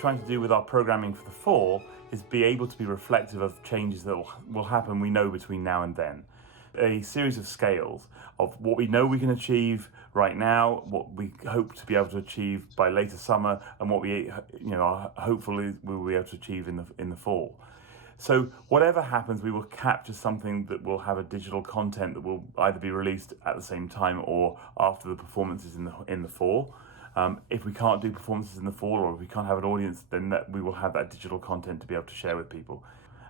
trying to do with our programming for the fall is be able to be reflective of changes that will happen, we know, between now and then. A series of scales of what we know we can achieve right now, what we hope to be able to achieve by later summer, and what we are hopefully we will be able to achieve in the fall. So whatever happens, we will capture something that will have a digital content that will either be released at the same time or after the performances in the fall. If we can't do performances in the fall, or if we can't have an audience, then we will have that digital content to be able to share with people.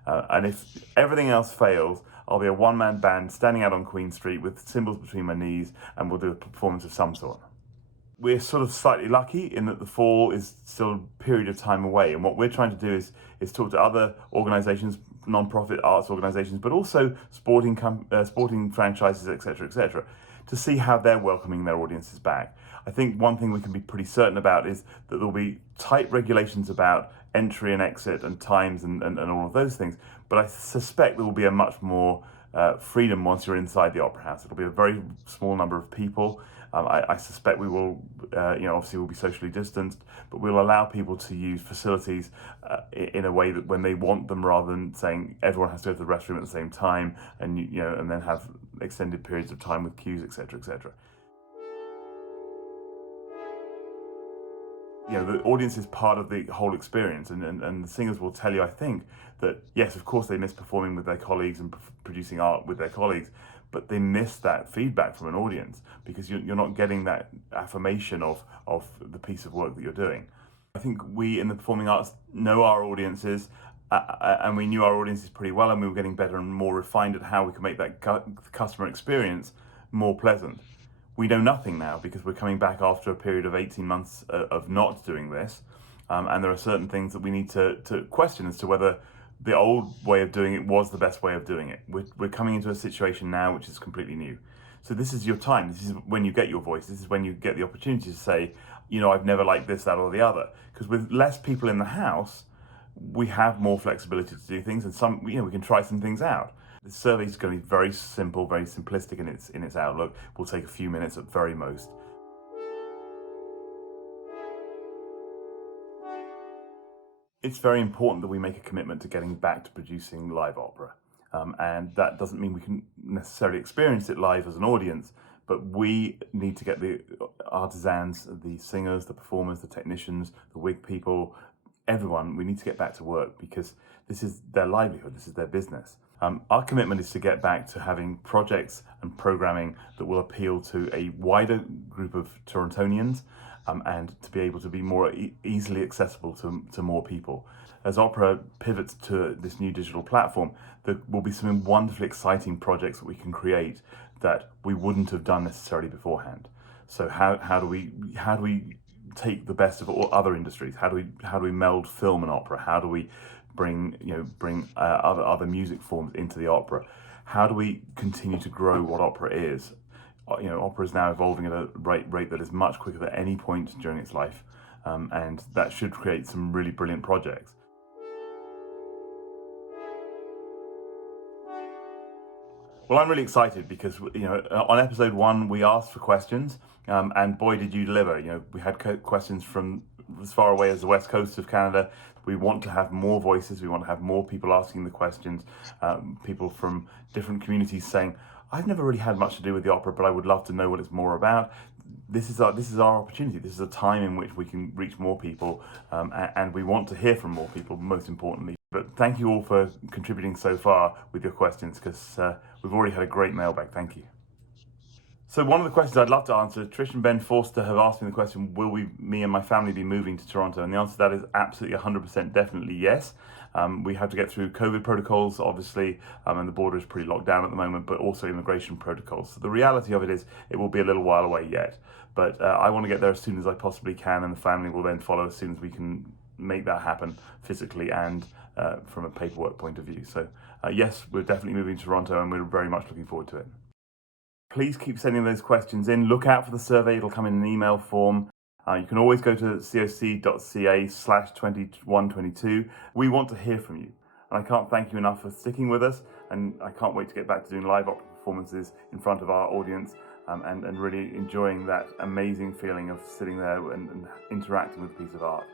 And if everything else fails, I'll be a one-man band standing out on Queen Street with cymbals between my knees, and we'll do a performance of some sort. We're sort of slightly lucky in that the fall is still a period of time away, and what we're trying to do is talk to other organisations, non-profit arts organisations, but also sporting franchises, etc., to see how they're welcoming their audiences back. I think one thing we can be pretty certain about is that there'll be tight regulations about entry and exit and times and all of those things, but I suspect there will be a much more freedom once you're inside the Opera House. It'll be a very small number of people. I suspect we will, obviously we'll be socially distanced, but we'll allow people to use facilities in a way that when they want them, rather than saying everyone has to go to the restroom at the same time and and then have extended periods of time with queues, etc. The audience is part of the whole experience, and the singers will tell you, I think, that yes, of course they miss performing with their colleagues and producing art with their colleagues, but they miss that feedback from an audience because you're not getting that affirmation of the piece of work that you're doing. I think we in the performing arts know our audiences, and we knew our audiences pretty well, and we were getting better and more refined at how we could make that customer experience more pleasant. We know nothing now because we're coming back after a period of 18 months of not doing this, and there are certain things that we need to question as to whether the old way of doing it was the best way of doing it. We're coming into a situation now which is completely new. So this is your time. This is when you get your voice. This is when you get the opportunity to say, I've never liked this, that, or the other. Because with less people in the house, we have more flexibility to do things, and we can try some things out. The survey is going to be very simple, very simplistic in its outlook. Will take a few minutes at very most. It's very important that we make a commitment to getting back to producing live opera. And that doesn't mean we can necessarily experience it live as an audience, but we need to get the artisans, the singers, the performers, the technicians, the wig people, everyone, we need to get back to work because this is their livelihood, this is their business. Our commitment is to get back to having projects and programming that will appeal to a wider group of Torontonians, and to be able to be more easily accessible to more people. As opera pivots to this new digital platform, there will be some wonderfully exciting projects that we can create that we wouldn't have done necessarily beforehand. So how do we take the best of all other industries? How do we meld film and opera? How do we bring other music forms into the opera? How do we continue to grow what opera is? Opera is now evolving at a rate that is much quicker than any point during its life, and that should create some really brilliant projects. Well, I'm really excited because on episode 1 we asked for questions, and boy did you deliver. We had questions from as far away as the west coast of Canada. We want to have more voices. We want to have more people asking the questions. People from different communities saying, I've never really had much to do with the opera, but I would love to know what it's more about. This is our opportunity. This is a time in which we can reach more people, and we want to hear from more people, most importantly. But thank you all for contributing so far with your questions, because we've already had a great mailbag. Thank you. So one of the questions I'd love to answer, Trish and Ben Forster have asked me the question, will me and my family be moving to Toronto? And the answer to that is absolutely 100% definitely yes. We have to get through COVID protocols, obviously, and the border is pretty locked down at the moment, but also immigration protocols. So the reality of it is it will be a little while away yet. But I want to get there as soon as I possibly can, and the family will then follow as soon as we can make that happen physically and from a paperwork point of view. So yes, we're definitely moving to Toronto, and we're very much looking forward to it. Please keep sending those questions in. Look out for the survey. It'll come in an email form. You can always go to coc.ca/2122. We want to hear from you. And I can't thank you enough for sticking with us. And I can't wait to get back to doing live opera performances in front of our audience, and really enjoying that amazing feeling of sitting there and interacting with a piece of art.